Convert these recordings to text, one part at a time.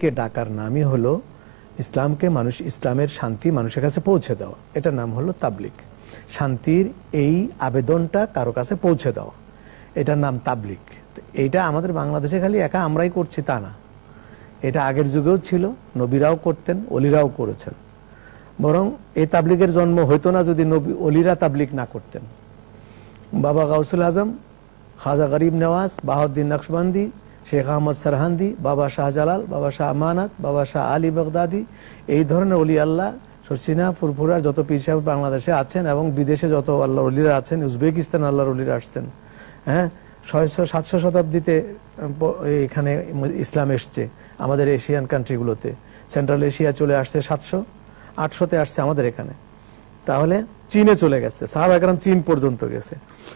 কে ডাকার নামই হলো ইসলামকে ইসলামের শান্তি মানুষের কাছে পৌঁছে দেওয়া। এটার নাম হলো তাবলিগ। শান্তির এই আবেদনটা কারো কাছে পৌঁছে দেওয়া, এটার নাম তাবলিগ। এইটা আমাদের বাংলাদেশে খালি একা আমরাই করছি তা না, এটা আগের যুগেও ছিল, নবীরাও করতেন, অলিরাও করেছেন। বরং এই তাবলিগের জন্ম হইতো না যদি নবী অলিরা তাবলিগ না করতেন। বাবা গাউসুল আজম, খাজা গরিব নওয়াজ, বাহাউদ্দিন নকশবন্দি, শেখ আহমদ সরহান্দি, বাবা শাহজালাল, বাবা শাহ আমানত, বাবা শাহ আলী বাগদাদি, এই ধরনের অলি আল্লাহ, সরসিনা ফুরফুরা যত পীর সাহেব বাংলাদেশে আছেন এবং বিদেশে যত আল্লাহর অলিরা আছেন, উজবেকিস্তান আল্লাহর অলিরা আসছেন। হ্যাঁ, 600-700 শতাব্দীতে এখানে ইসলাম এসছে আমাদের এশিয়ান কান্ট্রিগুলোতে। সেন্ট্রাল এশিয়া চলে আসছে 700-800-তে আসছে আমাদের এখানে। তাহলে চীনে চলে গেছে, সাহাবা একরাম চীন পর্যন্ত গেছে।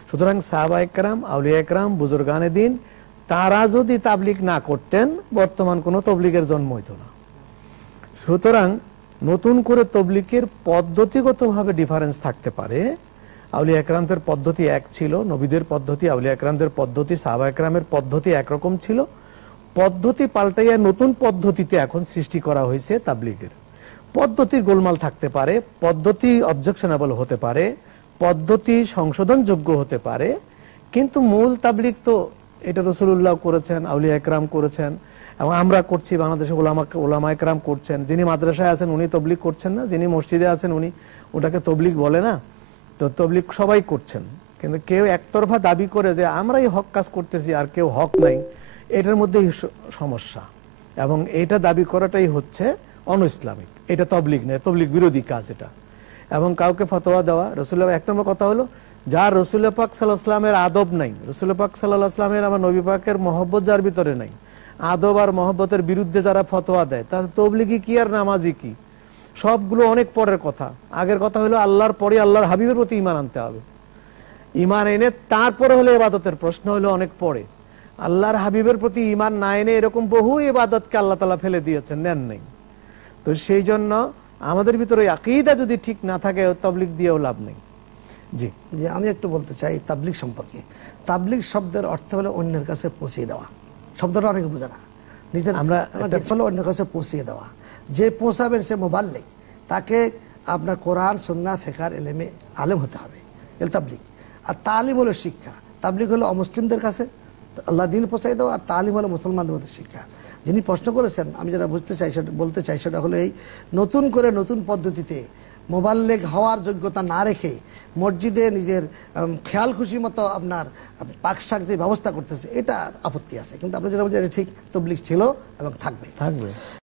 সুতরাং সাহাবা একরাম, আউলিয়া একরাম, বুজুর্গানে দিন, তারা যদি তাবলিগ না করতেন বর্তমান কোন তবলিগের জন্ম হইতো না। সুতরাং নতুন করে তবলিগের পদ্ধতিগতভাবে ডিফারেন্স থাকতে পারে। আউলিয়া একরামদের পদ্ধতি এক ছিল, নবীদের পদ্ধতি, আউলিয়া একরামদের পদ্ধতি, সাহাবা একরামের পদ্ধতি একরকম ছিল। পদ্ধতি পাল্টাইয়া নতুন পদ্ধতিতে এখন সৃষ্টি করা হয়েছে তাবলিগের। পদ্ধতির গোলমাল থাকতে পারে, পদ্ধতি অবজেকশনেবল হতে পারে, পদ্ধতি সংশোধনযোগ্য হতে পারে, কিন্তু মূল তাবলিগ তো এটা রাসূলুল্লাহ করেছেন, আউলিয়া একরাম করেছেন এবং আমরা করছি, বাংলাদেশে ওলামা একরাম করছেন। যিনি মাদ্রাসায় আছেন উনি তবলিগ করছেন না, যিনি মসজিদে আছেন উনি ওটাকে তবলিগ বলে না। তো তবলিগ সবাই করছেন, কিন্তু কেউ একতরফা দাবি করে যে আমরাই হক কাজ করতেছি আর কেউ হক নাই, এটার মধ্যে সমস্যা। এবং এটা দাবি করাটাই হচ্ছে অনইসলামিক, এটা তবলিগ নয়, তবলিগ বিরোধী কাজ এটা। এবং কাউকে ফতোয়া দেওয়া, রাসূলুল্লাহ এক নম্বর কথা হলো যার রাসূল পাক সাল্লাল্লাহু আলাইহি ওয়াসাল্লামের আদব নাই, রাসূল পাক সাল্লাল্লাহু আলাইহি ওয়াসাল্লামের আমার নবী পাকের মহব্বত যার ভিতরে নাই, আদব আর মহব্বতের বিরুদ্ধে যারা ফতোয়া দেয়, তার তবলিগি কি আর নামাজি কি, সবগুলো অনেক পরের কথা। আগের কথা হলো আল্লাহর পরে আল্লাহর হাবিবের প্রতি ঈমান আনতে হবে, ঈমান এনে তারপরে হলো ইবাদতের প্রশ্ন হলো অনেক পরে। আল্লাহর হাবিবের প্রতি ঈমান না এনে এরকম বহু ইবাদতকে আল্লাহ তাআলা ফেলে দিয়েছেন, নেন নাই। তো সেই জন্য আমাদের ভিতরে আকীদা যদি ঠিক না থাকে তাবলীগ দিয়েও লাভ নেই। জি জি, আমি একটু বলতে চাই তাবলীগ সম্পর্কে। তাবলীগ শব্দের অর্থ হলো অন্যের কাছে পৌঁছে দেওয়া। শব্দটা অনেকে বোঝে না, নিজের অন্যের কাছে পৌঁছে দেওয়া। যে পৌঁছাবেন সে মুবাল্লিগ, তাকে আপনার কোরআন সুন্নাহ ফিকহের ইলমে আলেম হতে হবে, এল তাবলীগ। আর তালিম হলো শিক্ষা। তাবলীগ হলো অমুসলিমদের কাছে আল্লাহ দিন পৌঁছাই দেওয়া, আর তালিম হলো মুসলমানদের মধ্যে শিক্ষা। যিনি প্রশ্ন করেছেন, আমি যেটা বুঝতে চাই সেটা বলতে চাই, সেটা হলো এই নতুন করে নতুন পদ্ধতিতে মোবাল্লেগ হওয়ার যোগ্যতা না রেখে মসজিদে নিজের খেয়াল খুশি মতো আপনার পাক শাক যে ব্যবস্থা করতেছে, এটা আপত্তি আছে। কিন্তু আপনি যেটা বলছেন ঠিক, তাবলীগ ছিল এবং থাকবে।